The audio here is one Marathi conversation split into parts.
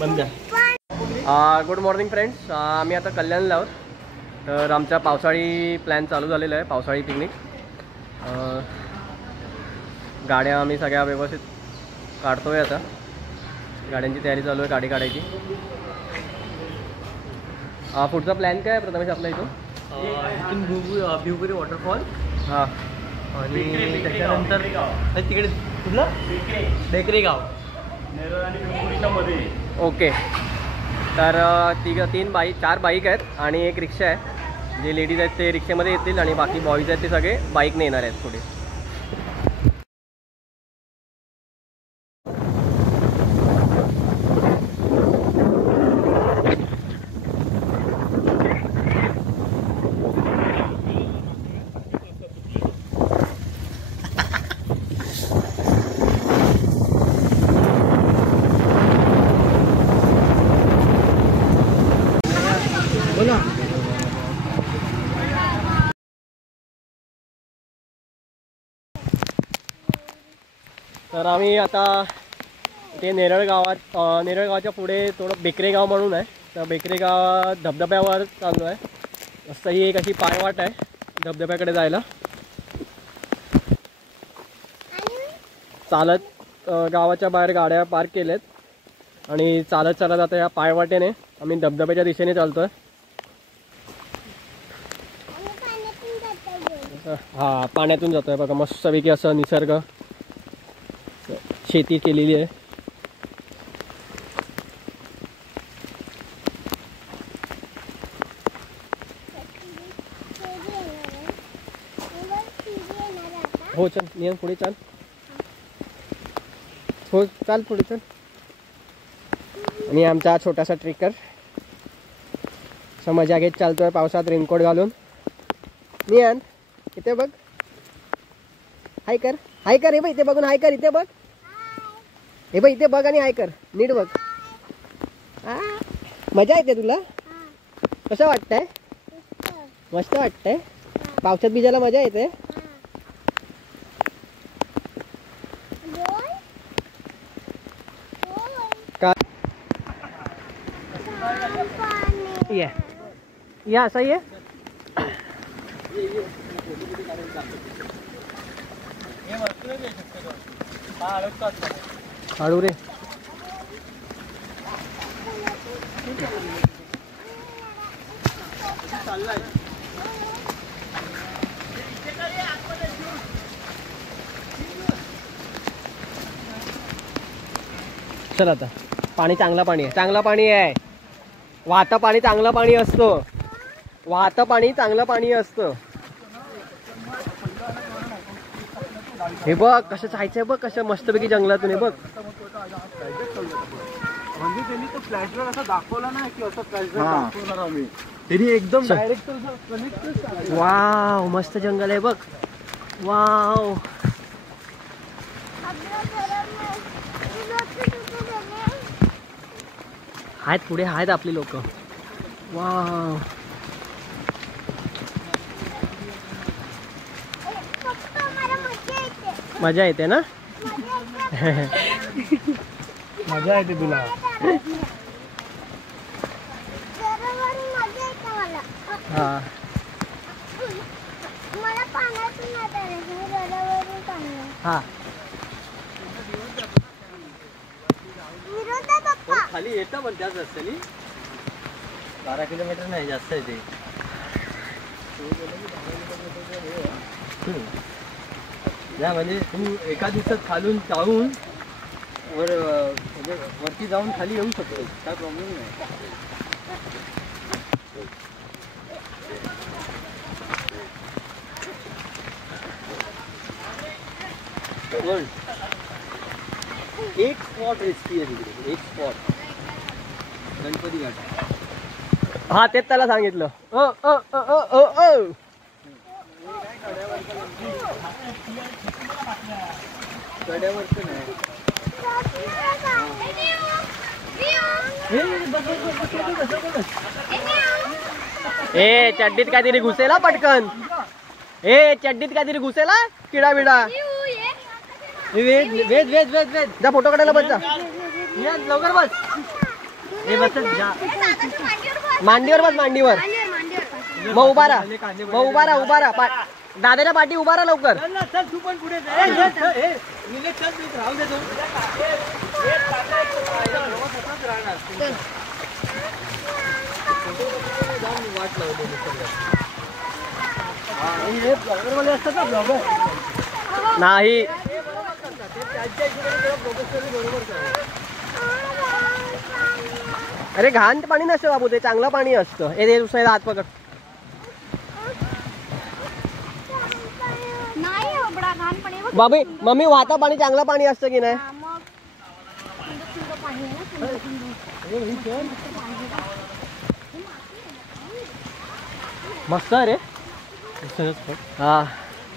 बंद. Good morning friends. आम्ही आता कल्याणला आहोत. तर आमचा पावसाळी प्लॅन चालू झालेला आहे, पावसाळी पिकनिक. गाड्या आम्ही सगळ्या व्यवस्थित काढतोय. आता गाड्यांची तयारी चालू आहे, गाडी काढायची. पुढचा प्लॅन काय आहे प्रथमेश आपला इथून? इथून भिवपुरी वॉटरफॉल. हां. आणि त्याच्यानंतर तिकडे कुठलं बेकरी गाव मध्ये. ओके. तर चार बाईक आहेत आणि एक रिक्षा आहे. जे लेडीज आहेत ते रिक्षेमध्ये येतील आणि बाकी बॉईज आहेत ते सगळे बाईकने येणार आहेत पुढे. तर आम्ही आता ते नेरळ गावाच्या पुढे थोडं बेकरे गाव म्हणून आहे. तर बेकरे गाव धबधब्यावर चाललो आहे. मस्त ही एक अशी पायवाट आहे धबधब्याकडे जायला. चालत गावाच्या बाहेर गाड्या पार्क केल्यात आणि चालत चालत आता या पायवाटेने आम्ही धबधब्याच्या दिशेने चालतोय. हा, पाण्यातून जातोय बघा. मस्तपैकी असं निसर्ग, शेती केलेली आहे. हो चल नियन पुढे चाल. हो चाल पुढे चल. आणि आमचा छोटासा ट्रेकर मजा घेत चालतोय पावसात रेनकोट घालून. नियन इथे बघ, हाय कर, हाय कर. हे बघ इथे बघून हाय कर. इथे बघ, हे बघ इथे बघ आणि हाय कर. नीट बघ. मजा येते तुला? कसं वाटतंय? मस्त वाटतंय. पावसात भिजायला मजा येते. का या असं आहे. हाडू रे. चल आता. पाणी चांगलं पाणी आहे, चांगलं पाणी आहे. वाहतं पाणी चांगलं पाणी असतं. वाहतं पाणी चांगलं पाणी असतं. हे बघ कसं जायचंय बघ, कसं मस्तपैकी जंगलातून. हे बघ म्हणजे त्यांनी तो फ्लॅशवर असं दाखवला नाही की असं फ्लॅशवर दाखवणार आम्ही. त्यांनी एकदम डायरेक्ट कनेक्ट. वाव मस्त जंगल आहे बघ. वाव. आहेत पुढे आहेत आपली लोक. वाव मजा येते ना. मजा येते तुला. हा हा. खाली येतं पण त्याच रस्त्याने 12 किलोमीटर नाही जास्त आहे ते. या म्हणजे तू एका दिवसात खालून जाऊन वरती जाऊन खाली येऊ शकतो, काय प्रॉब्लेम नाही. एक स्पॉट रिस्की आहे तिकडे, एक स्पॉट गणपती घाट. हा तेच त्याला सांगितलं. कड्यावरचं नाही. ए चड्डीत काहीतरी घुसेला पटकन. ए चड्डीत काहीतरी घुसेला किडा बिडा. वेद वेद वेद वेद वेद जा फोटो काढायला बस जा. लवकर बस. ए बस जा मांडीवर बस मांडीवर. मग उभा राहा मग उभा राहा उभा राहा. दादाच्या पाठी उभा राहा लवकर. तू पण पुढे नाही अरे घाण पाणी नसतं बाबू ते चांगलं पाणी असतं. हे दुसऱ्याला हात पकड. बाबी मम्मी वाहता पाणी चांगलं पाणी असतं की नाही. मस्त रे. हा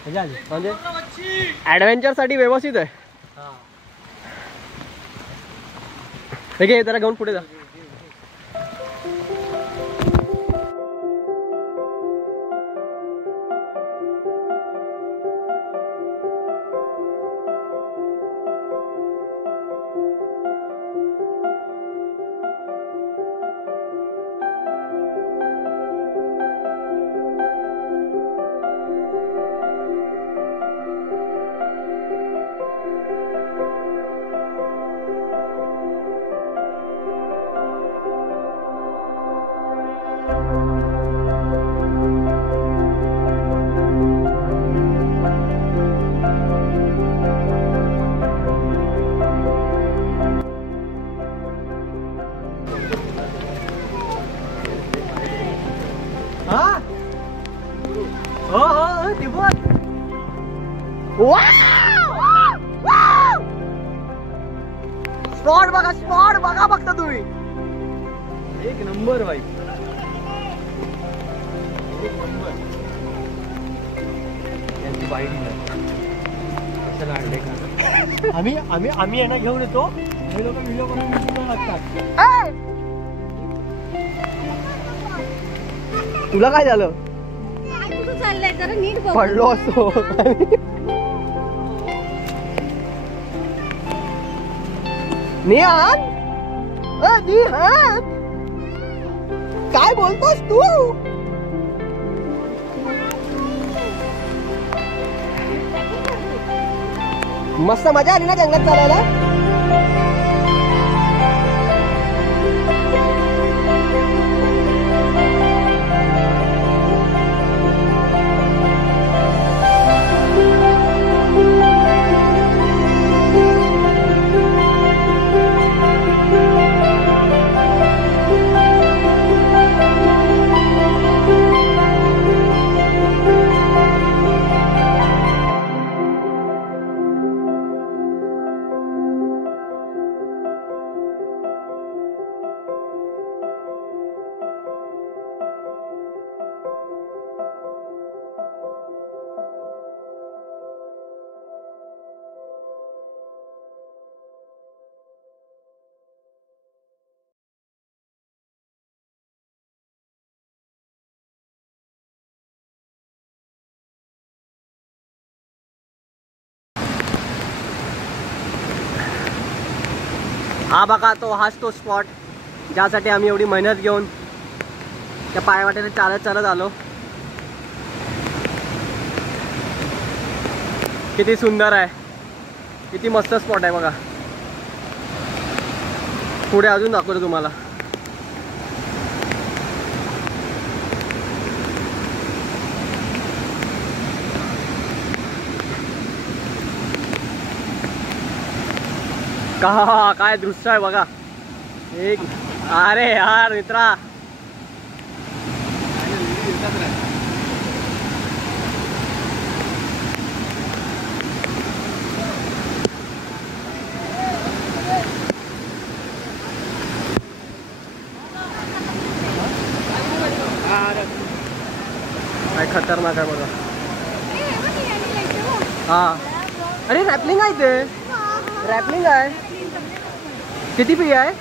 म्हणजे ऍडव्हेंचर साठी व्यवस्थित आहे. ठीक आहे जरा घेऊन पुढे जा. स्पॉट बघा फक्त तुम्ही. एक नंबर भाई एक नंबर. यांची बाईट कशाला आणले का. आम्ही यांना घेऊन येतो. हे लोक व्हिडिओ बनवून लागतात. तुला काय झालं. चाललंय जरा नीट बघ. पडलो असतो. निहान निहान काय बोलतोस तू. मस्त मजा आली ना जंगलात चालायला. हा बघा तो हाच तो स्पॉट ज्यासाठी आम्ही एवढी मेहनत घेऊन त्या पायवाटेने चालत चालत आलो. किती सुंदर आहे. किती मस्त स्पॉट आहे बघा. पुढे अजून दाखवतो तुम्हाला. का काय दृश्य आहे बघा. एक अरे यार मित्रा काय खतरनाक आहे बघा. हा अरे रॅपलिंग आहे ते. रॅपलिंग आहे. किती फी आहे.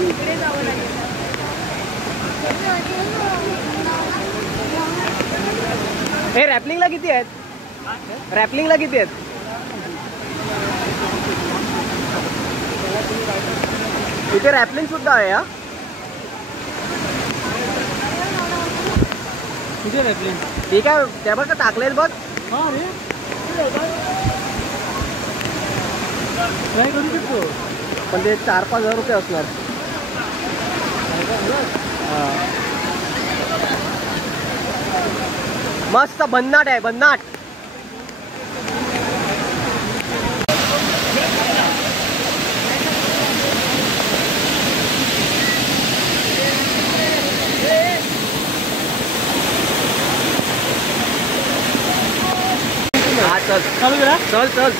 इकडे जावं लागेल. हे रॅपलिंगला किती आहेत? रॅपलिंगला किती आहेत? इथे रॅपलिंग सुद्धा आहे हा. कुठे रॅपलिंग? ठीक आहे त्या बघ टाकलेत बघ. हा रे ट्राय करू शकतो. पण ते 4-5 हजार रुपये असणार. मस्त भन्नाट आहे भन्नाट. हा चल चालू करा. चल चल.